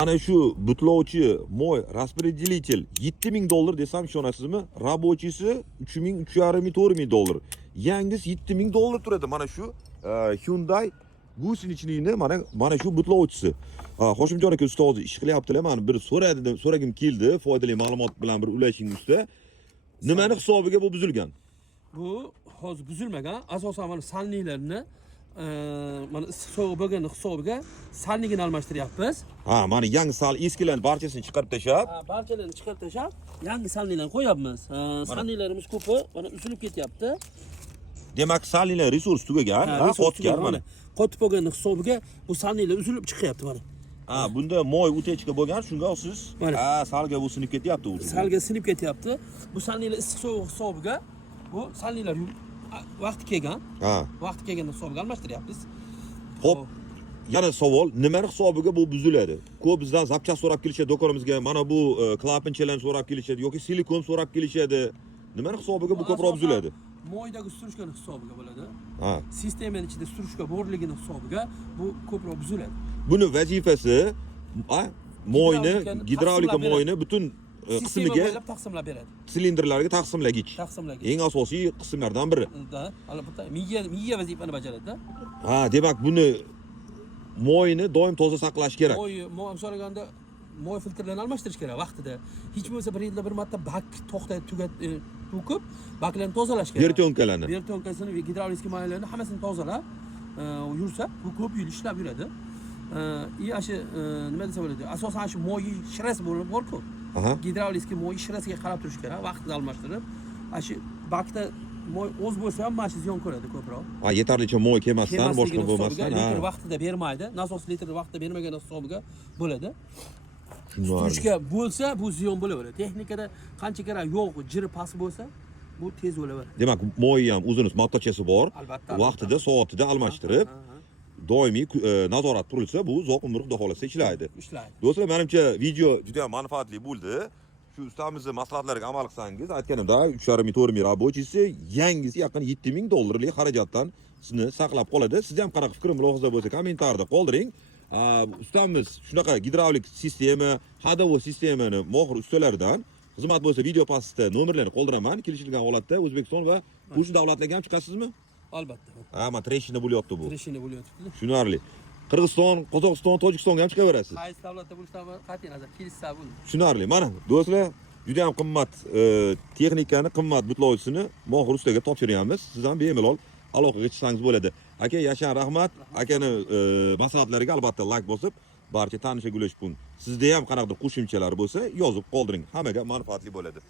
Ana şu butlovchi moy распределитель $7000 desam ishonasizmi? Rabochisi $3300-$4000. Yangisi $7000 turadi. Mana shu Hyundai gusenichlikni mana shu butlovchisi. Hoshimjon aka ustozi ish qilyaptilar. Meni bir so'ragim keldi, foydali ma'lumot bilan bir ulashing ustida. Nimani hisobiga bu buzilgan? Bu hozir buzilmagan. Asosan mana salniylarni mana issiq sovuq bo'lgan hisobiga salnigini almashtiryapmiz. Mana yangi sal eskilarni barchasini chiqarib tashlab, barchalarini chiqarib tashlab, yangi salniylarni qo'yapmiz. Salniylarimiz ko'pi mana uzilib ketyapti. Demak, salnilar resurs tugagan, qotgan mana. Qotib bo'lgan hisobiga bu salniylar uzilib chiqyapti mana. Bunda moy utechka bo'lgan, shunga siz salga bu sinib ketyapti o'zi. Salga sinib ketyapti. Bu salniylar issiq sovuq hisobiga bu salniylar vaqti kelgan. Vaqti kelganda hisobiga almashtiryapmiz. Xo'p, yana savol, nima hisobiga bu buziladi? Ko'p bizdan zapchast so'rab kelishadi do'konimizga, mana bu klapanchalarni so'rab kelishadi yoki silikon so'rab kelishadi. Nima hisobiga bu ko'proq buziladi? Moydagi surishgan hisobiga bo'ladi. Sistemaning ichida surishga borligini hisobiga bu ko'proq buziladi. Buni vazifasi moyni, gidravlika moyni butun qismiga taqsimlab beradi. Silindrlarga taqsimlagich. Eng asosiy qismlardan biri. Albatta, miya vazifani bajaradi. Demak, buni moyni doim toza saqlash kerak. Moy so'raganda moy filtrlarini almashtirish kerak vaqtida. Hech bo'lmasa bir yilda bir marta bak to'xtatib to'kib, baklarni tozalash kerak. Vertonkalarni. Vertonkasini va gidravlik moylarni hammasini tozalab yursa, bu ko'p yil ishlab yuradi. Shu nima desa bo'ladi? Asosan shu moy shirasi bor-ku. Gidravlik moy shirasiga qarab turish kerak, vaqtida almashtirib. Shu bakda moy o'z bo'lsa ham mana shu ziyon ko'radi ko'proq. Yetarlicha moy kelmasdan, boshqa bo'lmasdan, litr vaqtida bermaydi. Nasos litr vaqtida bermagan hisobiga bo'ladi. Surishga bo'lsa, bu ziyon bo'laveradi. Texnikada qancha kerak yo'q, jiri past bo'lsa, bu tez bo'laveradi. Demak, moy ham o'zining motochasi bor. Vaqtida, soatida almashtirib, doimiy nazorat turilsa, bu uzoq umr xudo xolasa ishlaydi. Do'stlar, menimcha video juda ham manfaatli bo'ldi. Shu ustamizning maslahatlariga amal qilsangiz, aytganimda 3,5-4,000 rabochisi, yangisi yaqin $7000 xarajatdan sizni saqlab qoladi. Siz ham qanaqa fikr mulohaza bo'lsa, kommentarda qoldiring. Ustamiz shunaqa gidravlik sistema, hadovo sistemani mohir ustalaridan xizmat bo'lsa video pastda nomerlarni qoldiraman. Kelishilgan holatda O'zbekiston va qo'shni davlatlarga ham chiqasizmi? Albatta. Mana treshina bo'lyapti bu. Treshina bo'lyapti. Tushunarli. Qirg'iziston, Qozog'iston, Tojikistonga ham chiqaverasiz. Qaysi davlatda bo'lishdan qat'iy nazar kelishsa bo'ladi. Tushunarli. Mana do'stlar, juda ham qimmat texnikani, qimmat butlovchisini mohir ustaga topshiryapmiz. Siz ham bemalol aloqaga chiqsangiz bo'ladi. Aka, yashan rahmat. Akani maslahatlariga albatta like bosib, barcha tanisha gulash pun. Sizda ham qanaqadir qo'shimchalar bo'lsa, yozib qoldiring. Hammaga manfaatli bo'ladi.